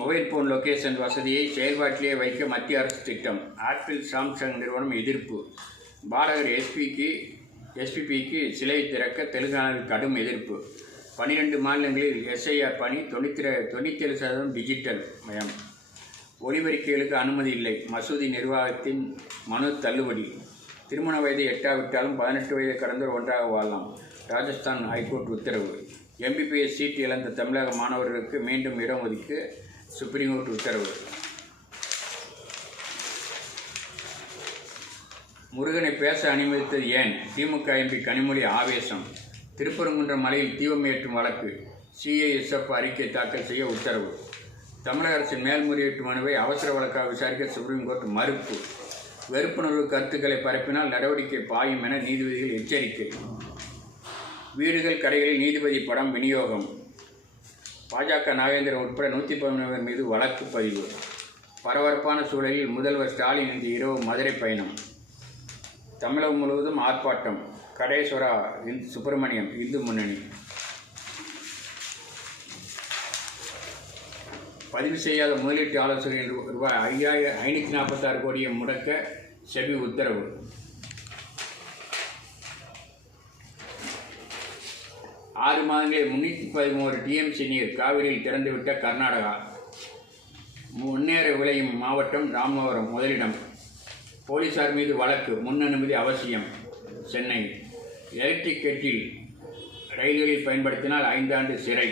Mobile phone location வசதியை செயல்பாட்டிலே வைக்க மத்திய அரசு திட்டம். ஆப்பிள் சாம்சங் நிறுவனம் எதிர்ப்பு. பாடகர் எஸ்பிபிக்கு சிலை திறக்க தெலுங்கானாவில் கடும் எதிர்ப்பு. 12 மாநிலங்களில் SIR பணி 97% டிஜிட்டல் மயம். ஒலிபெருக்கிகளுக்கு அனுமதி இல்லை. மசூதி நிர்வாகத்தின் மனு தள்ளுபடி. திருமண வயதை எட்டாவிட்டாலும் 18 வயதை கடந்தோர் ஒன்றாக வாழலாம். ராஜஸ்தான் ஹைகோர்ட் உத்தரவு. MBBS சீட் இழந்த தமிழக மாணவர்களுக்கு மீண்டும் இடம் ஒதுக்க சுப்ரீம் கோர்ட் உத்தரவு. முருகனை பேச அனுமதித்தது ஏன்? திமுக MP கனிமொழி ஆவேசம். திருப்பரங்குன்றம் மலையில் தீபம் ஏற்றும் வழக்கு. CISF அறிக்கை தாக்கல் செய்ய உத்தரவு. தமிழக அரசின் மேல்முறையீட்டு மனுவை அவசர வழக்காக விசாரிக்க சுப்ரீம் கோர்ட் மறுப்பு. வெறுப்புணர்வு கருத்துக்களை பரப்பினால் நடவடிக்கை பாயும் என நீதிபதிகள் எச்சரிக்கை. வீடுகள் கடைகளில் நீதிபதி படம் விநியோகம். பாஜக நாகேந்திரன் உட்பட 113 பேர் மீது வழக்கு பதிவு. பரபரப்பான சூழலில் முதல்வர் ஸ்டாலின் இன்று இரவு மதுரை பயணம். தமிழகம் முழுவதும் ஆர்ப்பாட்டம். கடேஸ்வரா சுப்பிரமணியம் இந்து முன்னணி. பதிவு செய்யாத முதலீட்டு ஆலோசகர்கள் ரூபாய் 546 கோடியை முடக்க செபி உத்தரவு. ஆறு மாதங்களில் 313 TMC நீர் காவிரியில் திறந்துவிட்ட கர்நாடகா. முன்னேற விளையும் மாவட்டம் ராமநாதபுரம் முதலிடம். போலீசார் மீது வழக்கு. முன் அனுமதி அவசியம். சென்னை. எலக்ட்ரிக் கெட்டில் ரயில்களில் பயன்படுத்தினால் 5 ஆண்டு சிறை.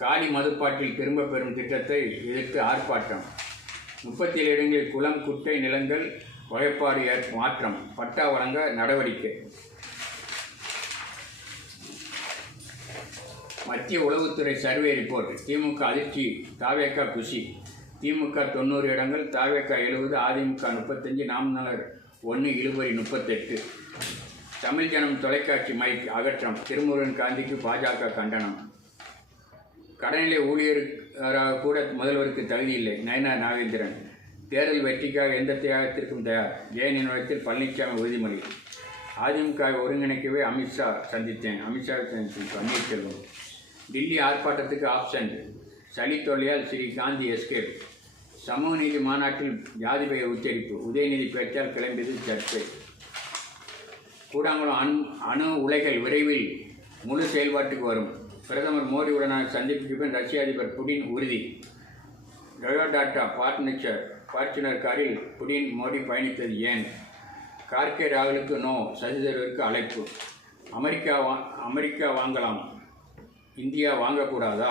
காலி மதுப்பாட்டில் திரும்ப பெறும் திட்டத்தை எதிர்த்து ஆர்ப்பாட்டம். 37 இடங்களில் குளம் குட்டை நிலங்கள் வகைப்பாடு மாற்றம். பட்டா வழங்க நடவடிக்கை. மத்திய உளவுத்துறை சர்வே ரிப்போர்ட். திமுக அதிர்ச்சி. தாவேகா குஷி. திமுக 90 இடங்கள், தாவேகா 70, அதிமுக 35, நாம் தமிழர் 1, இழுபறி 38. தமிழ் ஜனம் தொலைக்காட்சி மைக் அகற்றம். திருமுருகன் காந்திக்கு பாஜக கண்டனம். கடனிலை ஊழியராக கூட முதல்வருக்கு தகுதியில்லை. நயனார் நாகேந்திரன். தேர்தல் வெற்றிக்காக எந்த தியாகத்திற்கும் தயார். ஜெயன் நிறுவனத்தில் பழனிசாமி உறுதிமொழி. அதிமுகவை ஒருங்கிணைக்கவே அமித்ஷா சந்தித்தேன். அமித்ஷாவை சந்தித்தேன் பன்னீர்செல்வம். டில்லி ஆர்ப்பாட்டத்துக்கு ஆப்சன்ட். சளி தொல்லையால் ஸ்ரீ காந்தி எஸ்கேப். சமூக நீதி மாநாட்டில் ஜாதி பெயர் உச்சரிப்பு. உதயநிதி பேச்சால் கிளம்பியது சர்ச்சை. கூடாங்குளம் அணு உலைகள் விரைவில் முழு செயல்பாட்டுக்கு வரும். பிரதமர் மோடியுடனான சந்திப்புக்கு பின் ரஷ்ய அதிபர் புடின் உறுதி. டொயோட்டா பார்ச்சுனர் காரில் புடின் மோடி பயணித்தது ஏன்? கார்கே ராகுலுக்கு நோ, சசிதரூருக்கு அழைப்பு. அமெரிக்கா வாங்கலாம், இந்தியா வாங்கக்கூடாதா?